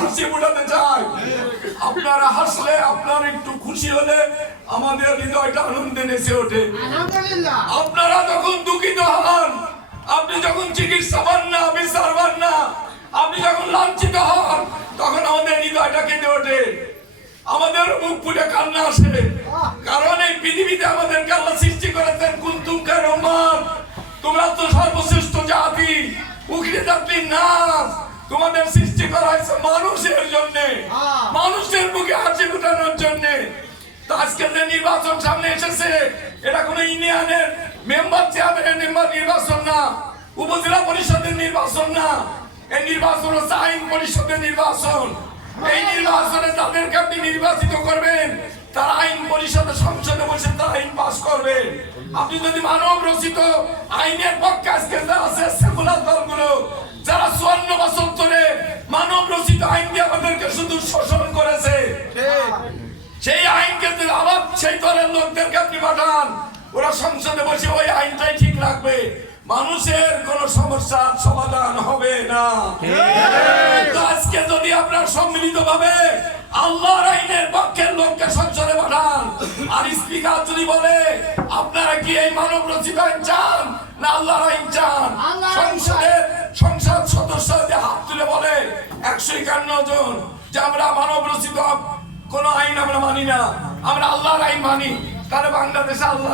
ফোটাতে চাই আপনারা হাসলে আপনার একটু খুশি হলে আমাদের হৃদয়টা আনন্দে নেচে ওঠে। আপনারা যখন দুঃখিত হন আপনি যখন চিকিৎসা পান না বিচার পান না আপনি যখন লাঞ্ছিত হন তখন আমাদের হৃদয়টা কেঁদে ওঠে। আমাদের মুখ ফুটে কান্না আসে। কারণ এই পৃথিবীতে আমাদেরকে আল্লাহ সৃষ্টি করেছেন কুন্তুম রহমান তোমরা তো সর্বশ্রেষ্ঠ জাতি উখরি জাতির নাচ তোমাদের সৃষ্টি করা হয়েছে মানুষের জন্য মানুষের মুখে হাসি ফুটানোর জন্য। তো আজকে যে নির্বাচন সামনে এসেছে এটা কোনো ইউনিয়নের মেম্বার চেয়ারম্যানের মেম্বার নির্বাচন না উপজেলা পরিষদের নির্বাচন না। এই নির্বাচন হচ্ছে আইন পরিষদের নির্বাচন। এই নির্বাচনে তাদেরকে আপনি নির্বাচিত করবেন তারা আইন পরিষদে সংসদে বসে তারা আইন পাস করবে। আপনি যদি মানব রচিত আইনের পক্ষে আজকে আছে সেকুলার দলগুলো সেই আবার সেই দলের লোকদেরকে আপনি পাঠান। ওরা সংসদে বসে ওই আইনটাই ঠিক রাখবে। মানুষের কোন সমস্যার সমাধান হবে না। আজকে যদি আপনার সম্মিলিত ভাবে আল্লাহর আইনের পক্ষের লোককে সংসদে পাঠান আর স্পিকার যদি বলে আপনারা কি এই মানব রচিত আইন চান না আল্লাহর আইন চান। সংসদের সংসদ সদস্য যে হাত তুলে বলে একশো একান্ন জন যে আমরা মানব রচিত কোন আইন আমরা মানি না। আমরা আল্লাহর আইন মানি। কারণ বাংলাদেশে আল্লাহ